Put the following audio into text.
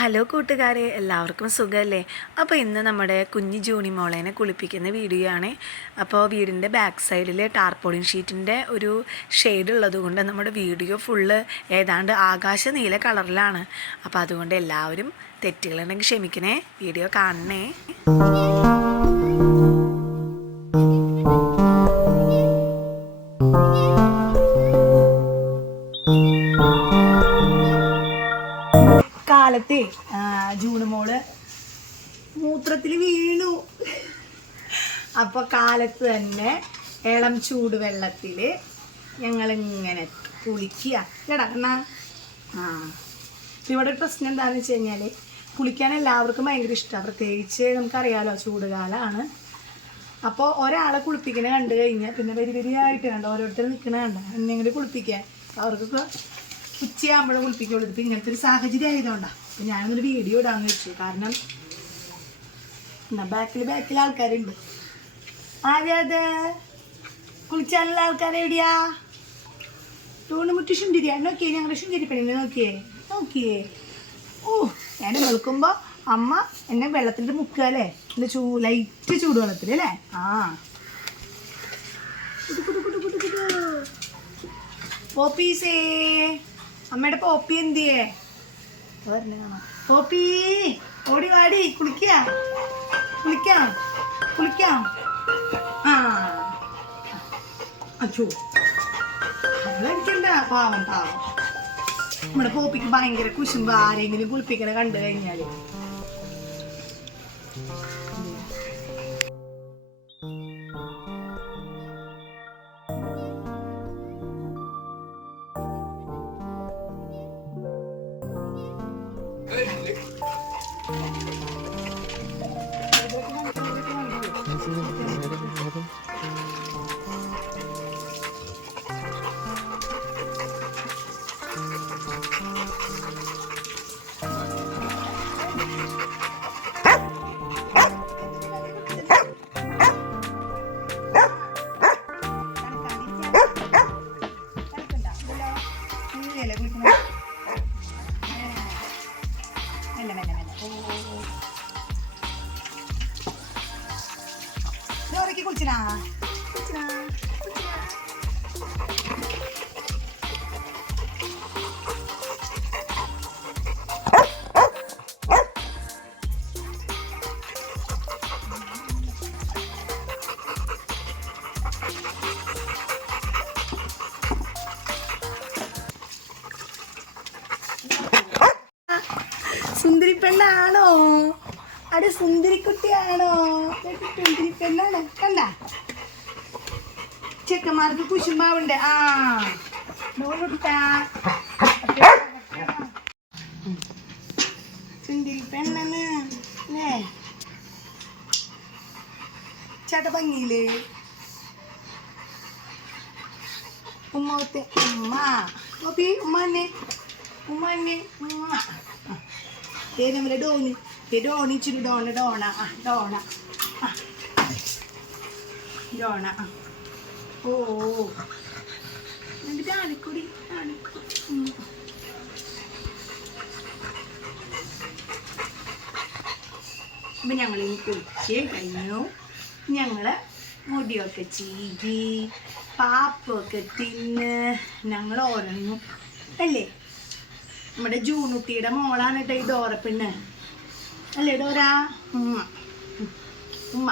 Hello കൂട്ടുകാരെ, എല്ലാവർക്കും സുഖമല്ലേ? അപ്പോൾ ഇന്ന് നമ്മുടെ കുഞ്ഞി ജൂണി മോളേനെ കുളിപ്പിക്കുന്ന വീഡിയോ ആണ്. അപ്പോൾ വീടിൻ്റെ ബാക്ക് സൈഡിൽ ടാർപോളിൻ ഷീറ്റിൻ്റെ ഒരു ഷെയ്ഡ് ഉള്ളത് കൊണ്ട് നമ്മുടെ വീഡിയോ ഫുള്ള് ഏതാണ്ട് ആകാശ നീല കളറിലാണ്. അപ്പോൾ അതുകൊണ്ട് എല്ലാവരും തെറ്റുകളുണ്ടെങ്കിൽ ക്ഷമിക്കണേ, വീഡിയോ കാണണേ. കാലത്തെ ജൂണ് മോള് മൂത്രത്തിൽ വീണു. അപ്പോൾ കാലത്ത് തന്നെ ഇളം ചൂടുവെള്ളത്തിൽ ഞങ്ങളിങ്ങനെ കുളിക്കുക കേടാ. ഇവിടെ ഒരു പ്രശ്നം എന്താണെന്ന് വെച്ച് കഴിഞ്ഞാൽ കുളിക്കാൻ എല്ലാവർക്കും ഭയങ്കര ഇഷ്ടമാണ്. പ്രത്യേകിച്ച് നമുക്കറിയാമല്ലോ, ചൂടുകാലമാണ്. അപ്പോൾ ഒരാളെ കുളിപ്പിക്കണ കണ്ടു കഴിഞ്ഞാൽ പിന്നെ വരിയായിട്ട് കണ്ടോ ഓരോരുത്തർ നിൽക്കണ കണ്ടോ എന്നെങ്കിലും കുളിപ്പിക്കാൻ അവർക്കൊക്കെ ഉച്ചയാകുമ്പോഴേ കുളിപ്പിക്കുള്ളൂ. ഇപ്പം ഇങ്ങനത്തെ ഒരു സാഹചര്യം ആയതുകൊണ്ടാണ്. അപ്പം ഞാനൊന്നൊരു വീഡിയോ ഇടാമെന്ന് വെച്ചു. കാരണം എന്നാ ബാക്കിൽ ആൾക്കാരുണ്ട്. ആരത് കുളിച്ചാലുള്ള ആൾക്കാരെ എവിടെയാ? ടൂണുമുട്ടി ശുണ്ടിരിയാ നോക്കിയേ, ഞങ്ങളുടെ ശുണ്ടിരിപ്പണിനെ നോക്കിയേ. ഓ, ഞാൻ വെളുക്കുമ്പോൾ അമ്മ എന്നെ വെള്ളത്തിൽ മുക്കുക അല്ലേ, എൻ്റെ ലൈറ്റ് ചൂടുവെള്ളത്തിൽ അല്ലേ. പോപ്പീസേ, അമ്മയുടെ പോപ്പി എന്തിയേ? പോപ്പി ഓടി വാടി, കുളിക്കാം. അച്ചോ, അടിക്കണ്ട, പാവം. നമ്മുടെ പോപ്പിക്ക് ഭയങ്കര കുശുമ്പ് ആരെങ്കിലും കുളിപ്പിക്കണ കണ്ടു കഴിഞ്ഞാല്. കുളിച്ചിനാ സുന്ദരി പെണ്ണാണോ? അവിടെ സുന്ദരിക്കുട്ടിയാണോ? സുന്ദരി പെണ്ണാണ്. കണ്ട ചെക്കന്മാർക്ക് കുശുമ്പാവുണ്ട്. സുന്ദരി പെണ്ണാണ് അല്ലേ? ചേട്ട ഭംഗിയില് ഉമ്മത്തെ ഉമ്മ നോപ്പി ഉമ്മന്നെ നമ്മുടെ ഡോണി ഇച്ചിരി ഡോണ. ഓ എന്നിട്ട് ആണിക്കൂടി. അപ്പം ഞങ്ങളിനി കുളിച്ച് കഴിഞ്ഞു. ഞങ്ങൾ മുടിയൊക്കെ ചീകി പാപ്പൊക്കെ തിന്ന് ഞങ്ങൾ ഓരോന്നു അല്ലേ. നമ്മുടെ ജൂണുട്ടിയുടെ മോളാണ് കേട്ടോ ഈ ഡോറ പെണ്ണ് അല്ലേ. ഡോറ ഉമ്മ